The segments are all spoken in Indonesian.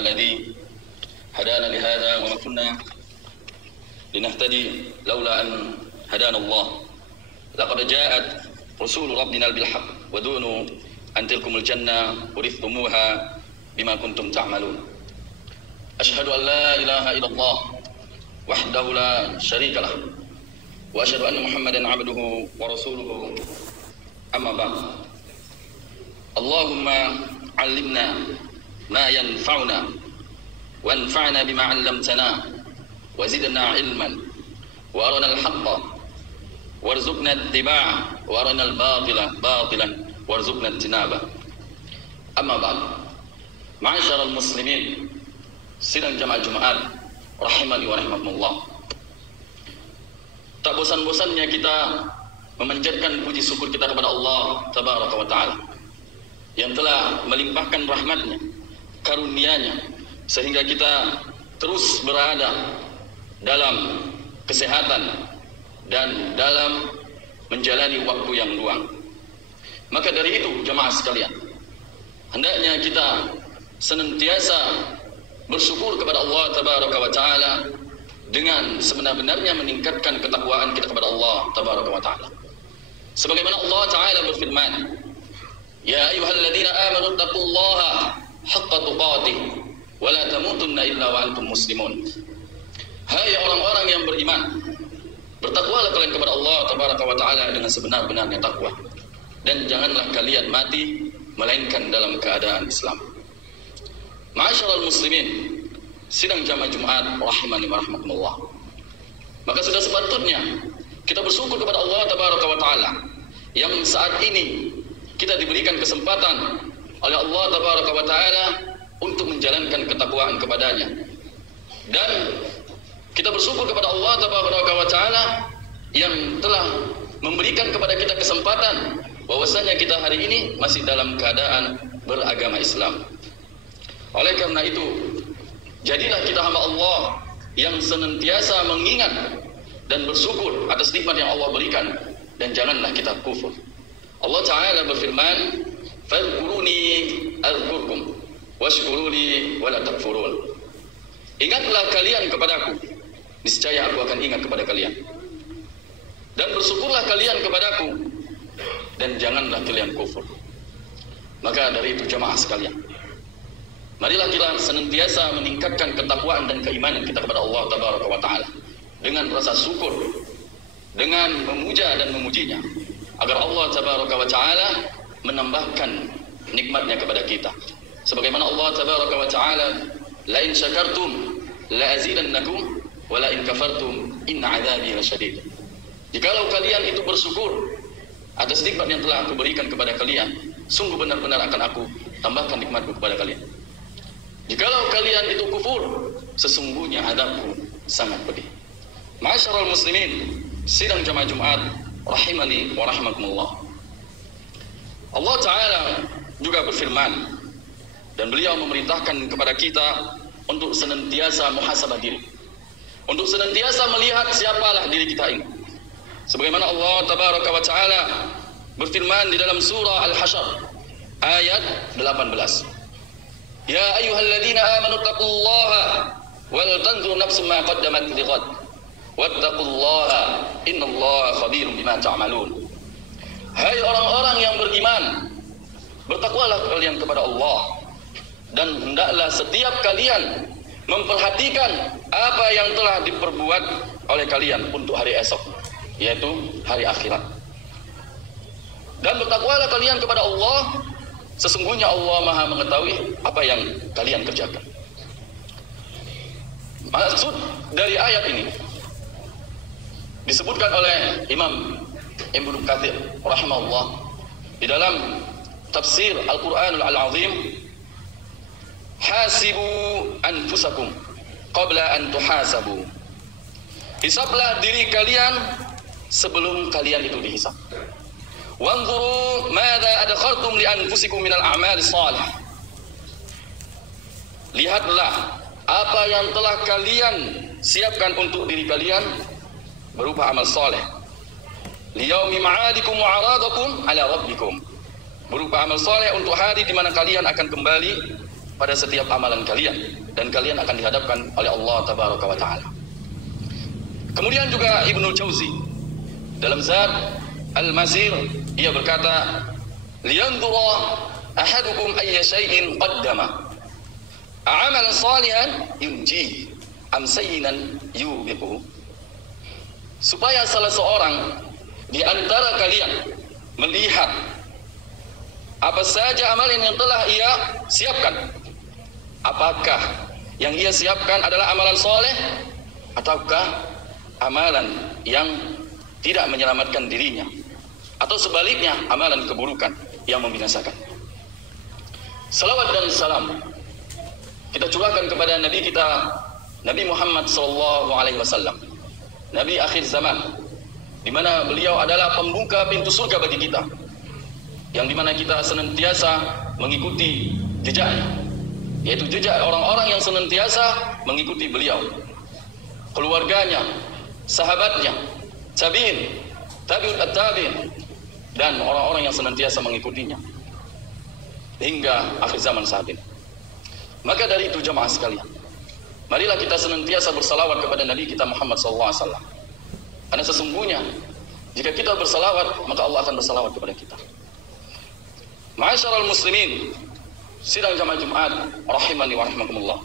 الذي هدانا لهذا وما كنا لنهتدي لولا أن هدانا الله لقد جاءت رسول ربنا بالحق ودونوا أن تلكم الجنة ورثتموها بما كنتم تعملون أشهد أن لا إله إلا الله وحده لا شريك له وأشهد أن محمدا عبده ورسوله أما بعد اللهم علمنا ما ينفعنا وانفعنا بما علمتنا وزدنا علما وأرنا الحق وارزقنا اتباعه وأرنا الباطل باطلا وارزقنا اجتنابه أما بعد معاشر المسلمين sidang jamaah Jumat rahimani wa rahimakumullah. Tak bosan-bosannya kita memanjatkan puji syukur kita kepada Allah tabaraka wa taala yang telah melimpahkan rahmatnya, karunia-Nya sehingga kita terus berada dalam kesehatan dan dalam menjalani waktu yang luang. Maka dari itu jamaah sekalian, hendaknya kita senantiasa bersyukur kepada Allah tabaraka wa taala dengan sebenar-benarnya meningkatkan ketakwaan kita kepada Allah tabaraka wa taala. Sebagaimana Allah taala berfirman, "Ya ayyuhalladzina amanu taqullaha haqqa tuqatih wa la tamutunna illa wa antum muslimun." Hai orang-orang yang beriman, bertakwalah kalian kepada Allah tabaraka wa taala dengan sebenar-benarnya takwa dan janganlah kalian mati melainkan dalam keadaan Islam. Ma'asyiral muslimin, sidang jamaah Jumat rahimani wa rahmakumullah. Maka sudah sepatutnya kita bersyukur kepada Allah tabaraka wa taala yang saat ini kita diberikan kesempatan oleh Allah tabaraka wa taala untuk menjalankan ketakwaan kepadanya. Dan kita bersyukur kepada Allah tabaraka wa taala yang telah memberikan kepada kita kesempatan bahwasanya kita hari ini masih dalam keadaan beragama Islam. Oleh karena itu, jadilah kita hamba Allah yang senantiasa mengingat dan bersyukur atas nikmat yang Allah berikan dan janganlah kita kufur. Allah Ta'ala berfirman, "Fadhkuruni adzkurkum washkuruni wa la takfurun." Ingatlah kalian kepadaku, niscaya aku akan ingat kepada kalian. Dan bersyukurlah kalian kepadaku dan janganlah kalian kufur. Maka dari itu jamaah sekalian, marilah kita senantiasa meningkatkan ketakwaan dan keimanan kita kepada Allah tabaraka wa taala dengan rasa syukur, dengan memuja dan memujinya agar Allah tabaraka wa taala menambahkan nikmatnya kepada kita. Sebagaimana Allah tabaraka wa taala, "La in syakartum la azidannakum wa la in kafartum inna 'adzabi lasyadid." Jikalau kalian itu bersyukur atas nikmat yang telah aku berikan kepada kalian, sungguh benar-benar akan aku tambahkan nikmatku kepada kalian. Jikalau kalian itu kufur, sesungguhnya azabku sangat pedih. Ma'asyiral muslimin, sidang jamaah Jumat rahimani wa rahimakumullah. Allah Ta'ala juga berfirman dan beliau memerintahkan kepada kita untuk senantiasa muhasabah diri, untuk senantiasa melihat siapalah diri kita ini. Sebagaimana Allah Tabaraka wa Ta'ala berfirman di dalam surah Al-Hasyr ayat 18, "Ya ayyuhalladzina amanu taqullaha wal tanzur nafsum ma qaddamat lighad wattaqullaha innallaha khabirum bima ta'malun." Hai orang-orang yang beriman, bertakwalah kalian kepada Allah dan hendaklah setiap kalian memperhatikan apa yang telah diperbuat oleh kalian untuk hari esok, yaitu hari akhirat. Dan bertakwalah kalian kepada Allah, sesungguhnya Allah Maha mengetahui apa yang kalian kerjakan. Maksud dari ayat ini disebutkan oleh Imam Ibnu Katsir rahimahullah di dalam tafsir Al-Qur'anul Al-Azim, "Hasibu anfusakum qabla an tuhasabu." Hisablah diri kalian sebelum kalian itu dihisab. Wanzuru madza adkhartum li anfusikum minal a'malis shalih. Lihatlah apa yang telah kalian siapkan untuk diri kalian berupa amal saleh. Liyaumi ma'adikum wa 'aradakum ala rabbikum. Berupa amal saleh untuk hari di mana kalian akan kembali pada setiap amalan kalian, dan kalian akan dihadapkan oleh Allah Tabaraka wa Ta'ala. Kemudian juga Ibnu Jauzi dalam Zad Al-Masir, ia berkata, liyanzura ahadukum ayya syai'in qaddama a'amalan salihan yunji am sayyinan yubiquhu. Supaya salah seorang di antara kalian melihat apa saja amalan yang telah ia siapkan, apakah yang ia siapkan adalah amalan soleh ataukah amalan yang tidak menyelamatkan dirinya, atau sebaliknya amalan keburukan yang membinasakan. Salawat dan salam kita curahkan kepada Nabi kita, Nabi Muhammad SAW, Nabi akhir zaman, di mana beliau adalah pembuka pintu surga bagi kita, yang dimana kita senantiasa mengikuti jejaknya, yaitu jejak orang-orang yang senantiasa mengikuti beliau, keluarganya, sahabatnya, tabi'in, tabi'ut at-tabi'in, dan orang-orang yang senantiasa mengikutinya hingga akhir zaman saat ini. Maka dari itu jemaah sekalian, marilah kita senantiasa bersalawat kepada Nabi kita Muhammad SAW, karena sesungguhnya jika kita bersalawat maka Allah akan bersalawat kepada kita. Ma'asyiral muslimin, sidang jamaah Jumat rahimani wa rahimakumullah.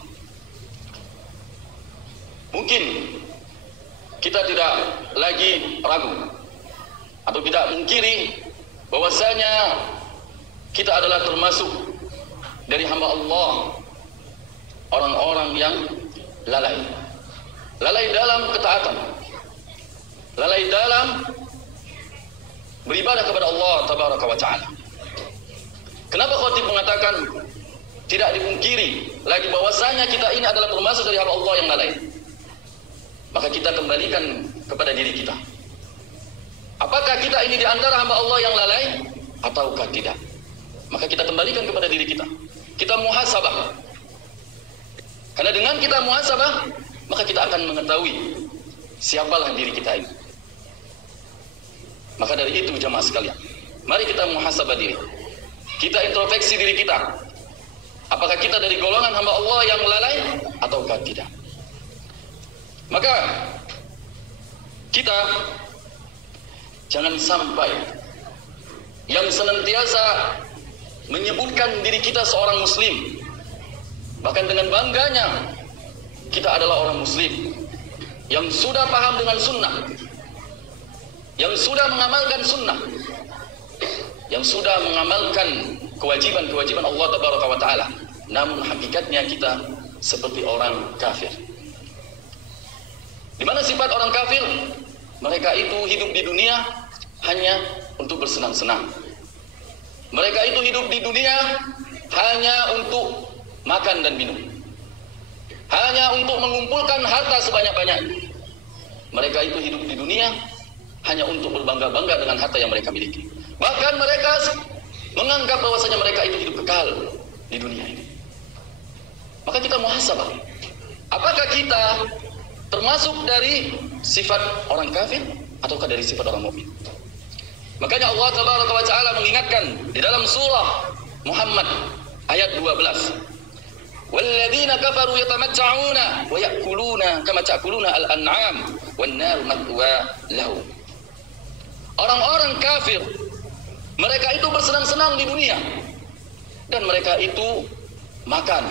Mungkin kita tidak lagi ragu atau tidak mungkiri bahwasanya kita adalah termasuk dari hamba Allah, orang-orang yang lalai dalam ketaatan, lalai dalam beribadah kepada Allah Tabaraka wa Ta'ala. Kenapa khatib mengatakan tidak dipungkiri lagi bahwasanya kita ini adalah termasuk dari hamba Allah yang lalai? Maka kita kembalikan kepada diri kita. Apakah kita ini di antara hamba Allah yang lalai ataukah tidak? Maka kita kembalikan kepada diri kita. Kita muhasabah. Karena dengan kita muhasabah, maka kita akan mengetahui siapalah diri kita ini. Maka dari itu jamaah sekalian, mari kita muhasabah diri. Kita introspeksi diri kita. Apakah kita dari golongan hamba Allah yang lalai ataukah tidak? Maka kita jangan sampai yang senantiasa menyebutkan diri kita seorang muslim, bahkan dengan bangganya kita adalah orang muslim yang sudah paham dengan sunnah, yang sudah mengamalkan sunnah, yang sudah mengamalkan kewajiban-kewajiban Allah Tabaraka wa Ta'ala, namun hakikatnya kita seperti orang kafir. Di mana sifat orang kafir? Mereka itu hidup di dunia hanya untuk bersenang-senang. Mereka itu hidup di dunia hanya untuk makan dan minum, hanya untuk mengumpulkan harta sebanyak-banyaknya. Mereka itu hidup di dunia hanya untuk berbangga-bangga dengan harta yang mereka miliki. Bahkan mereka menganggap bahwasanya mereka itu hidup kekal di dunia ini. Maka kita muhasabah, apakah kita termasuk dari sifat orang kafir ataukah dari sifat orang mukmin? Makanya Allah Tabaraka wa Ta'ala mengingatkan di dalam surah Muhammad ayat 12, walladzina kafaru yatamatta'una wa ya'kuluna kama ta'kuluna al-an'am wan nar matwa lahum. Orang-orang kafir, mereka itu bersenang-senang di dunia, dan mereka itu makan,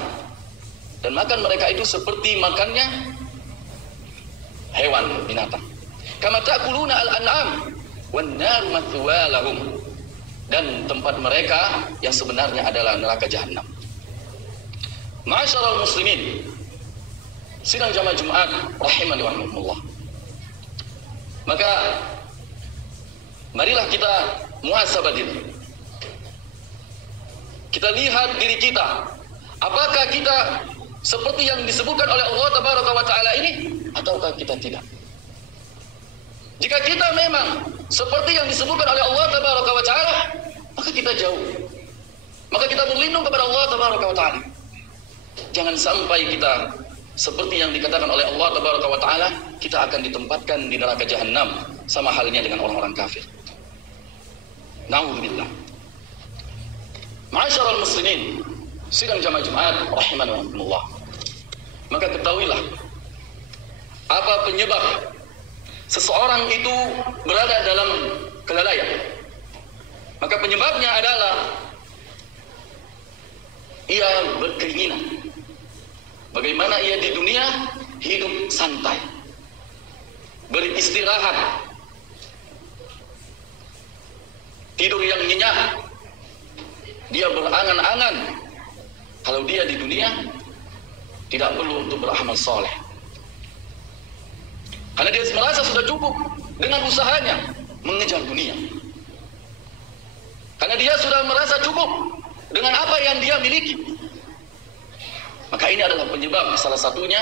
dan makan mereka itu seperti makannya hewan, binatang. Kama ta'kuluna al-an'am wan nar matwa lahum, dan tempat mereka yang sebenarnya adalah neraka jahanam. Ma'asyiral muslimin, sidang jamaah Jumat rahimani wa rahimakumullah. Maka marilah kita muhasabah diri. Kita lihat diri kita, apakah kita seperti yang disebutkan oleh Allah Tabaraka wa Ta'ala ini ataukah kita tidak? Jika kita memang seperti yang disebutkan oleh Allah Tabaraka wa Ta'ala, maka kita jauh, maka kita berlindung kepada Allah Tabaraka wa Ta'ala. Jangan sampai kita seperti yang dikatakan oleh Allah Tabaraka wa Ta'ala, kita akan ditempatkan di neraka jahanam sama halnya dengan orang-orang kafir. Na'udzubillah. Ma'asyiral muslimin, sidang jamaah Jumat rahimanallah, maka ketahuilah apa penyebab seseorang itu berada dalam kelalaian. Maka penyebabnya adalah ia berkeinginan bagaimana ia di dunia hidup santai, beristirahat, tidur yang nyenyak. Dia berangan-angan kalau dia di dunia tidak perlu untuk beramal soleh, karena dia merasa sudah cukup dengan usahanya mengejar dunia, karena dia sudah merasa cukup dengan apa yang dia miliki. Maka ini adalah penyebab salah satunya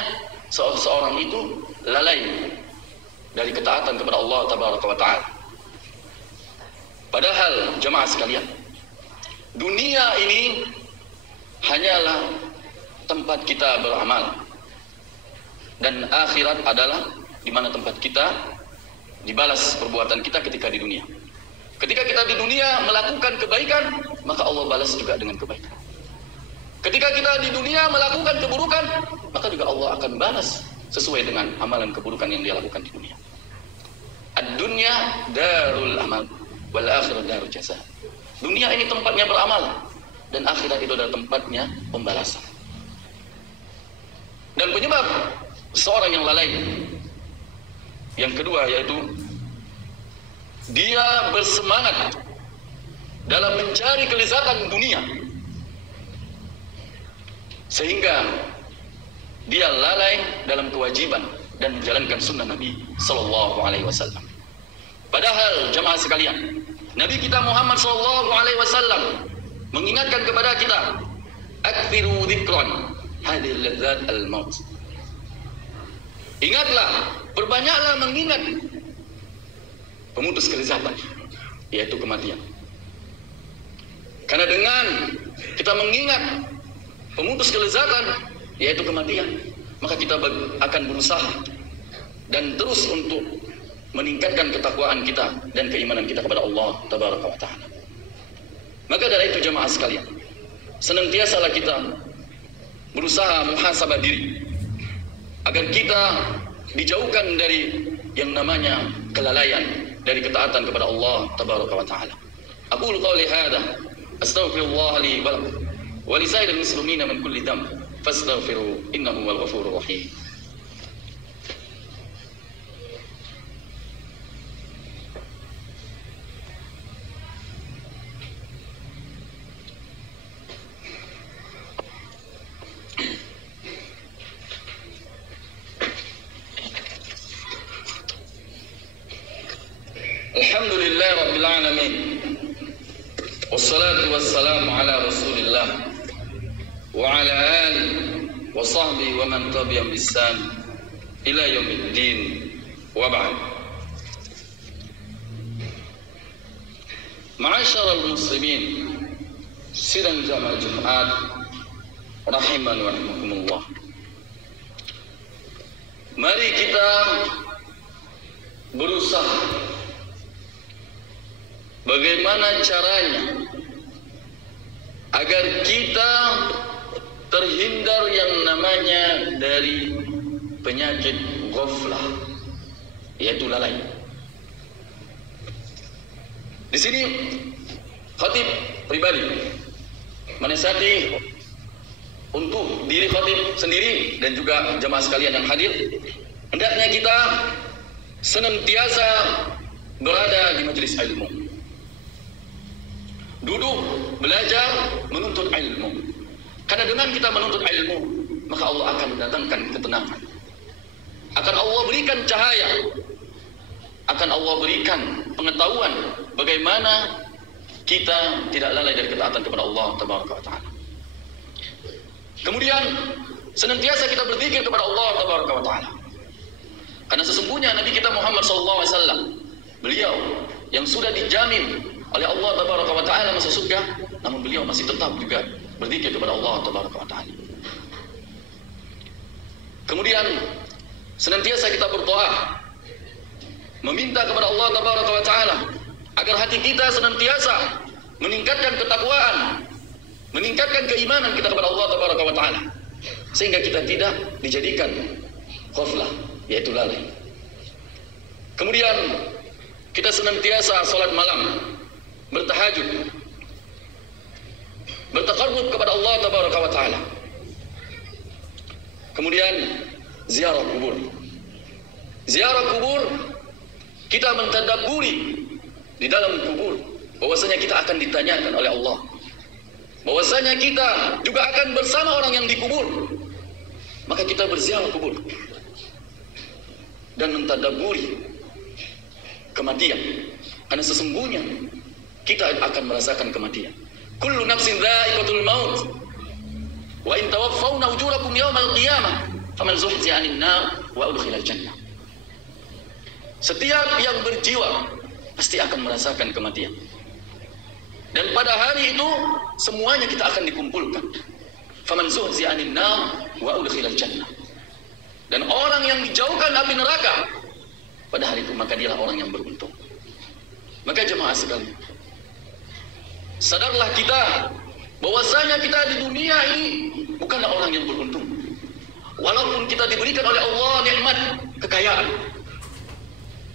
seorang itu lalai dari ketaatan kepada Allah Tabaraka wa Ta'ala. Padahal jemaah sekalian, dunia ini hanyalah tempat kita beramal, dan akhirat adalah di mana tempat kita dibalas perbuatan kita ketika di dunia. Ketika kita di dunia melakukan kebaikan, maka Allah balas juga dengan kebaikan. Ketika kita di dunia melakukan keburukan, maka juga Allah akan balas sesuai dengan amalan keburukan yang dia lakukan di dunia. Ad-dunya darul amal wal akhirat darul jazaa. Dunia ini tempatnya beramal, dan akhirat itu adalah tempatnya pembalasan. Dan penyebab seorang yang lalai yang kedua yaitu dia bersemangat dalam mencari kelezatan dunia, sehingga dia lalai dalam kewajiban dan menjalankan sunnah Nabi Sallallahu Alaihi Wasallam. Padahal jemaah sekalian, Nabi kita Muhammad Sallallahu Alaihi Wasallam mengingatkan kepada kita, aktsiru dzikran hadhil ladzat al-maut. Ingatlah, perbanyaklah mengingat pemutus kelezatan, yaitu kematian. Karena dengan kita mengingat pemutus kelezatan, yaitu kematian, maka kita akan berusaha dan terus untuk meningkatkan ketakwaan kita dan keimanan kita kepada Allah Tabaraka wa Ta'ala. Maka dari itu jemaah sekalian, senantiasalah kita berusaha muhasabah diri agar kita dijauhkan dari yang namanya kelalaian dari ketaatan kepada Allah Tabaraka wa Ta'ala. Aqulu qawli hadha astaghfirullah li wa lakum wa li sa'iril muslimina min kulli dhanb fastaghfiru innahu huwal ghafurur rahim. Alhamdulillah Rabbil Alamin, wassalatu wassalamu ala Rasulillah wa ala alihi wa sahbihi wa man tabi'ahum biihsan ila yaumiddin wa ba'd. Ma'asyiral muslimin, sidang jamaah Jumat rahiman wa rahimakumullah. Mari kita berusaha bagaimana caranya agar kita terhindar yang namanya dari penyakit ghaflah, yaitu lalai. Di sini khatib pribadi menasihati untuk diri khatib sendiri dan juga jamaah sekalian yang hadir, hendaknya kita senantiasa berada di majelis ilmu, duduk belajar menuntut ilmu. Karena dengan kita menuntut ilmu, maka Allah akan mendatangkan ketenangan, akan Allah berikan cahaya, akan Allah berikan pengetahuan bagaimana kita tidak lalai dari ketaatan kepada Allah Tabaraka wa Ta'ala. Kemudian senantiasa kita berzikir kepada Allah Tabaraka wa Ta'ala, karena sesungguhnya Nabi kita Muhammad SAW, beliau yang sudah dijamin oleh Allah Tabaraka wa Ta'ala masuk surga, namun beliau masih tetap juga berzikir kepada Allah Tabaraka wa Ta'ala. Kemudian senantiasa kita berdoa, meminta kepada Allah Tabaraka wa Ta'ala agar hati kita senantiasa meningkatkan ketakwaan meningkatkan keimanan kita kepada Allah Tabaraka wa Ta'ala, sehingga kita tidak dijadikan ghaflah, yaitu lalai. Kemudian kita senantiasa salat malam, bertahajud, bertaqarrub kepada Allah Tabaraka wa Ta'ala. Kemudian ziarah kubur. Ziarah kubur, kita mentadabburi di dalam kubur bahwasanya kita akan ditanyakan oleh Allah, bahwasanya kita juga akan bersama orang yang dikubur. Maka kita berziarah kubur dan mentadabburi kematian, karena sesungguhnya kita akan merasakan kematian. Kullu nafsin dha'iqatul maut wa in tawaffawna ujurakum yawmal qiyamah faman zuhziha 'anil nar wa udkhilal jannah. Setiap yang berjiwa pasti akan merasakan kematian. Dan pada hari itu semuanya kita akan dikumpulkan. Faman zuhziha 'anil nar wa udkhilal jannah. Dan orang yang dijauhkan api neraka pada hari itu, maka dialah orang yang beruntung. Maka jemaah sekalian, sadarlah kita bahwasanya kita di dunia ini bukanlah orang yang beruntung. Walaupun kita diberikan oleh Allah nikmat kekayaan,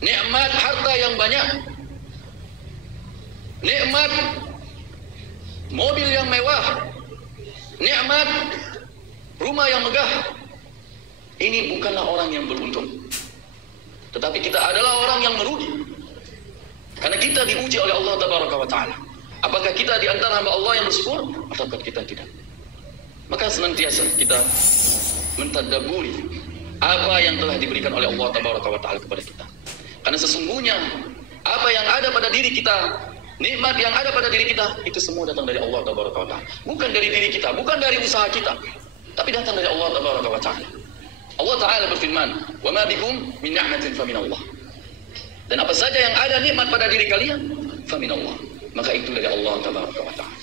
nikmat harta yang banyak, nikmat mobil yang mewah, nikmat rumah yang megah, ini bukanlah orang yang beruntung. Tetapi kita adalah orang yang merugi, karena kita diuji oleh Allah Tabaraka wa Ta'ala. Apakah kita di antara hamba Allah yang bersyukur ataukah kita tidak? Maka senantiasa kita mentadabburi apa yang telah diberikan oleh Allah Tabaraka wa Ta'ala kepada kita. Karena sesungguhnya apa yang ada pada diri kita, nikmat yang ada pada diri kita, itu semua datang dari Allah Tabaraka wa Ta'ala. Bukan dari diri kita, bukan dari usaha kita, tapi datang dari Allah Tabaraka wa Ta'ala. Allah Ta'ala berfirman, "Wa ma bikum min ni'matin fa min Allah." Dan apa saja yang ada nikmat pada diri kalian, fa min Allah, maka itu dari Allah Tabaraka wa Ta'ala.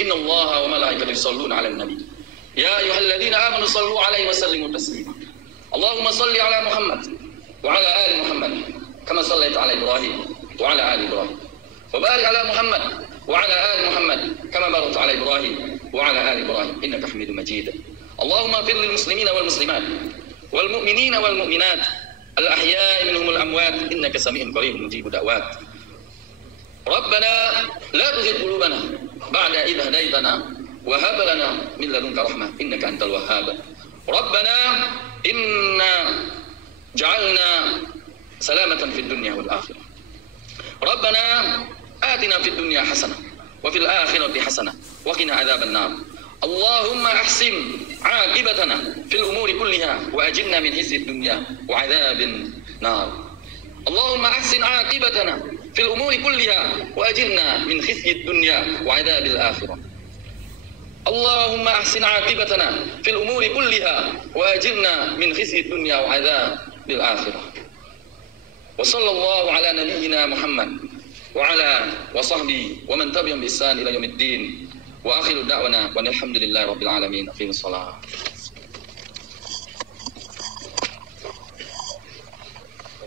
Inna Allah wa malaikatahu yusholluna 'alan nabi. Ya ayyuhalladzina amanu shallu 'alaihi wa sallimu taslima. Allahumma shalli 'ala Muhammad wa 'ala ali Muhammad kama shallaita 'ala Ibrahim wa 'ala ali Ibrahim. Wa barik 'ala Muhammad wa 'ala ali Muhammad kama barakta 'ala Ibrahim wa 'ala ali Ibrahim innaka Hamidum Majid. Allahumma ighfir lil muslimina wal muslimat wal mu'minina wal mu'minat al ahya'i minhum al amwat innaka sami'un qaribun mujibud da'wat. Rabbana la tuzigh qulubana ba'da idh hadaytana wa hab lana min ladunka rahmah innaka antal wahhab. Rabbana inna ja'alna salamatan fid dunya wal akhirah. Rabbana atina fid dunya hasanah wa fil akhirati hasanah wa qina adzaban nar. Allahumma ahsin 'aqibatana fil umuri kulliha wa ajirna min khizyid dunya wa 'adzabin nar. Allahumma ahsin 'aqibatana fil umuri kulliha wa ajirna min khizyid dunya wa 'adzabil akhirah. Allahumma ahsin 'aqibatana fil umuri kulliha wa ajirna min khizyid dunya wa 'adzabil akhirah. Wa sallallahu ala nabiyyina Muhammad wa ala wa sahbihi wa man tabi'ahum bi ihsan ila yaumiddin. Wa akhiru da'wana wa alhamdulillahi rabbil alamin. Aqimus shalah.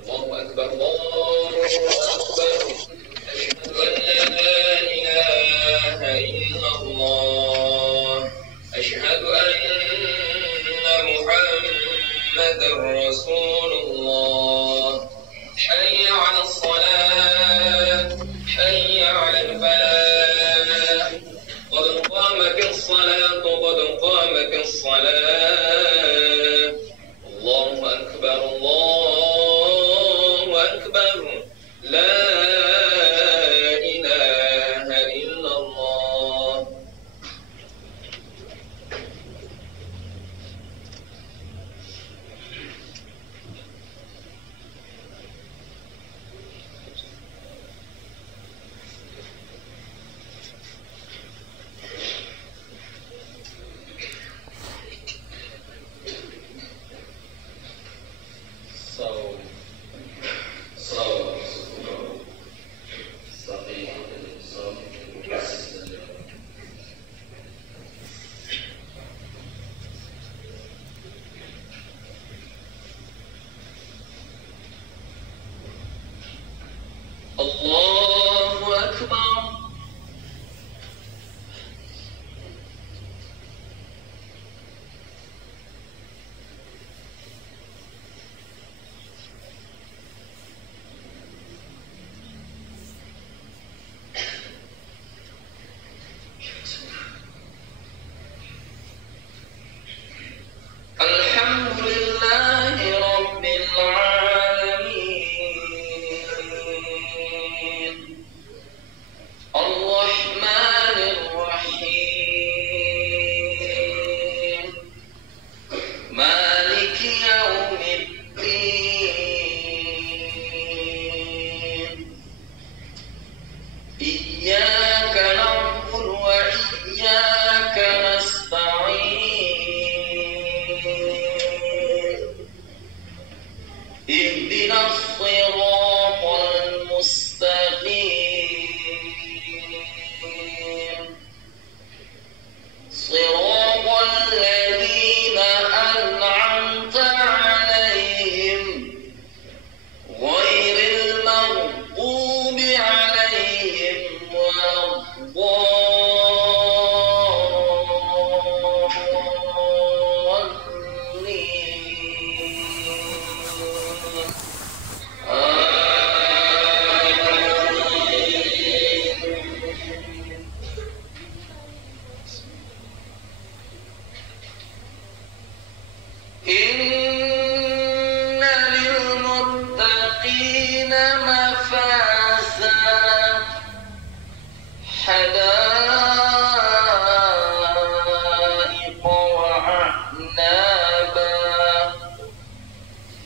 Allahu akbar, Allahu akbar. Asyhadu an la ilaha illallah. Asyhadu anna Muhammadar Rasulullah. Hayya 'alas shalah, hayya 'alal falah. قد قامت الصلاة قد قامت الصلاة. الله أكبر الله أكبر لا إله إلا الله.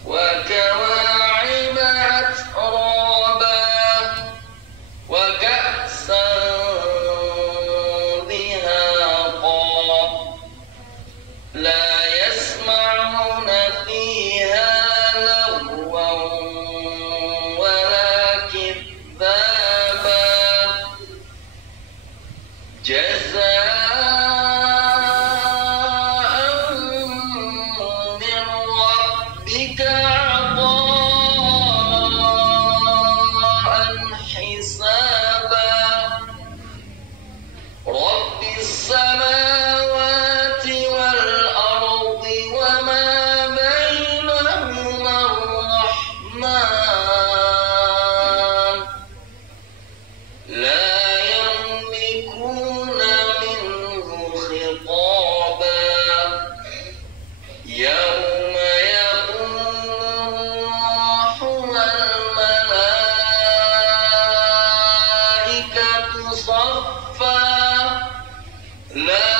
وكواعب أترابا وكأسا دهاقا لا يسمعون فيها لغوا ولا كذابا جزاء من ربك عطاء حسابا رب السماوات والأرض وما بينهما الرحمن لا يملكون منه خطابا يوم يقوم الروح والملائكة صفا لا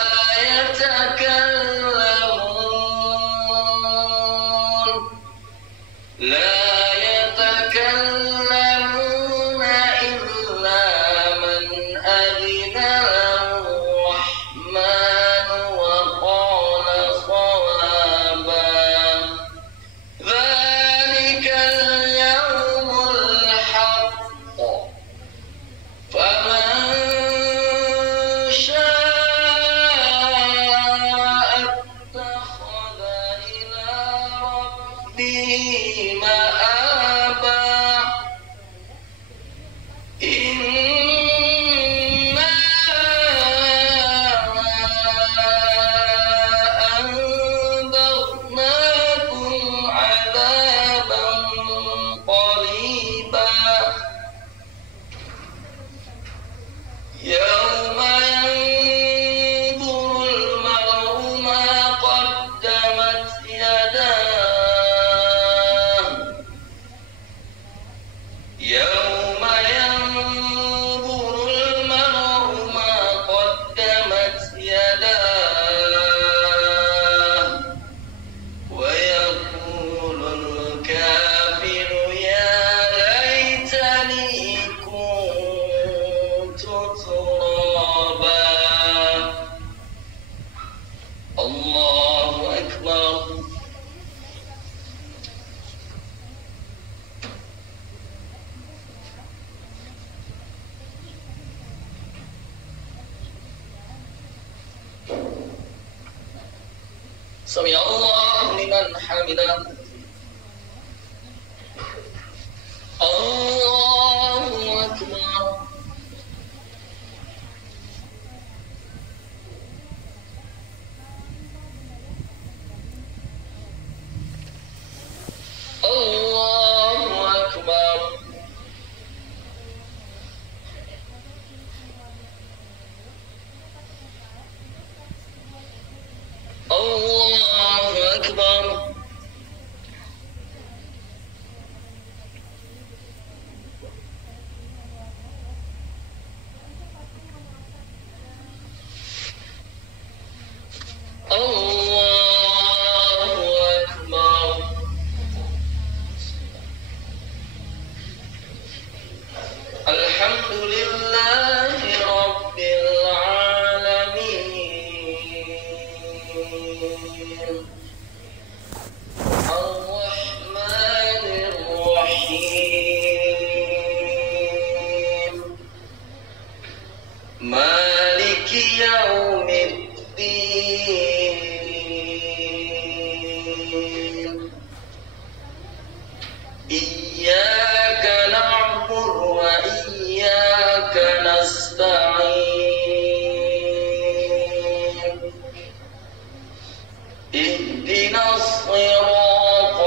يتكلمون إلا من أذن له الرحمن وقال صوابا ذلك اليوم الحق فمن شاء اتخذ إلى ربه مآبا إنا أنذرناكم عذابا قريبا يوم ينظر المرء ما قدمت يداه يوم ينظر المرء ما قدمت يداه ويقول الكافر يا ليتني كنت ترابا الله أكبر سمع الله لمن حمده الله أكبر الله أكبر الله أكبر الله أكبر الحمد لله رب العالمين الرحمن الرحيم مالك يوم الدين إياك نعبد وإياك نستعين اهدنا الصراط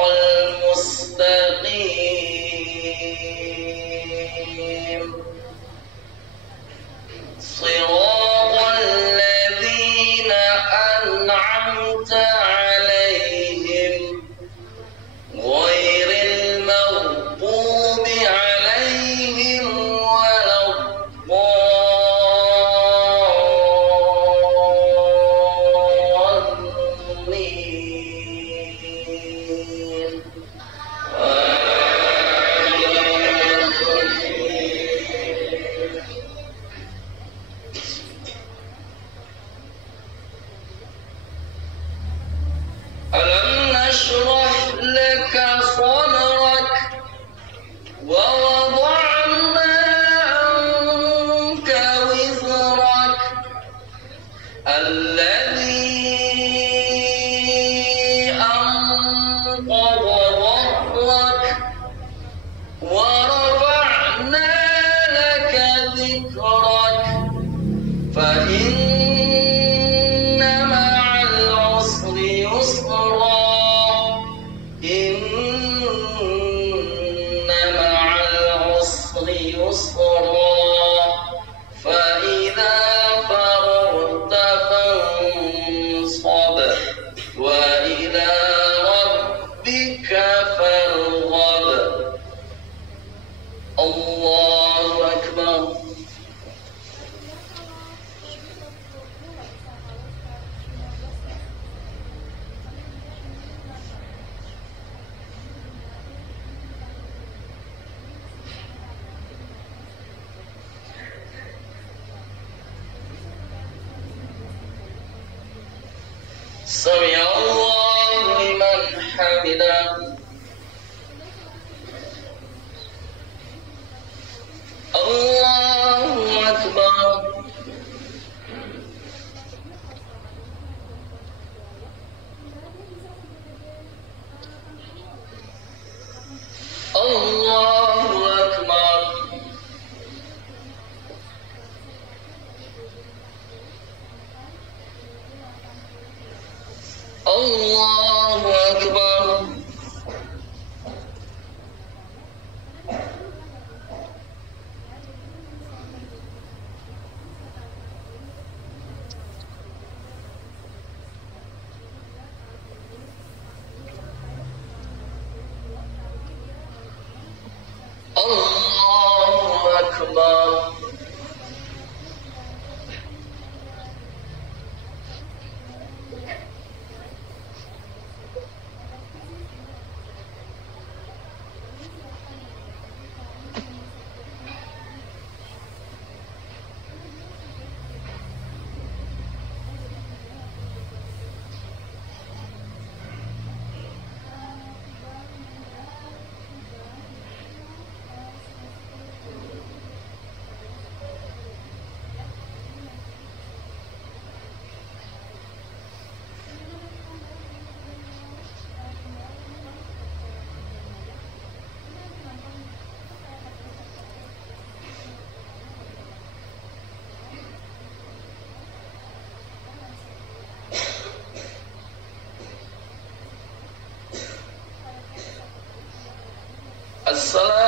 المستقيم صراط الذين أنعمت عليهم غير المغضوب عليهم ولا الضالين سمع الله لمن حمده الله أكبر الله أكبر الله أكبر الله أكبر الصلاة